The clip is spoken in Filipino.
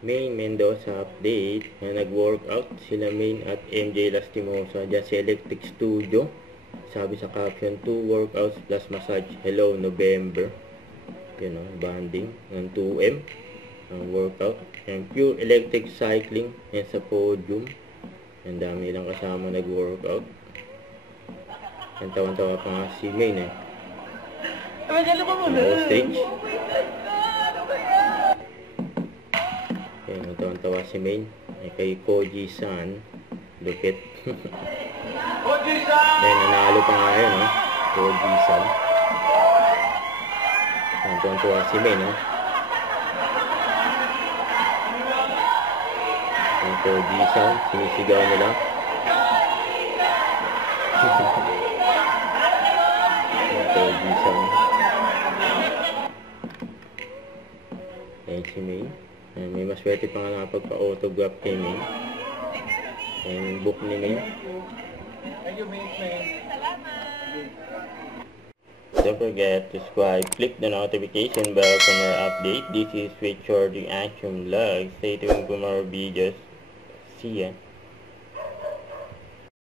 Main Mendoza update na nag-workout sila Main at MJ Lastimosa dyan sa Electric Studio. Sabi sa caption, 2 workouts plus massage. Hello November. Yun o, banding ng 2M ang workout. Yan, pure electric cycling. Yan sa podium. Ang dami nilang kasama nag-workout. Ang tawan-tawa pa nga si Main eh. Stage. Yan, ang tawan-tawa si Main. Kay Koji-san. Lupit. Yan, nanalo pa nga yun, Koji-san. Yan, tawan-tawa si Main, Yan, Koji-san. Sinisigaw nila. Yan, Koji-san. Yan, si Main. Yan, may maswerte pa nga nakapagpa-autograph kay Main. Yan, book ni Main. Don't forget to subscribe, click the notification bell for more update. This is Sweet Shorty Action Vlog. Stay tuned for more videos. See ya.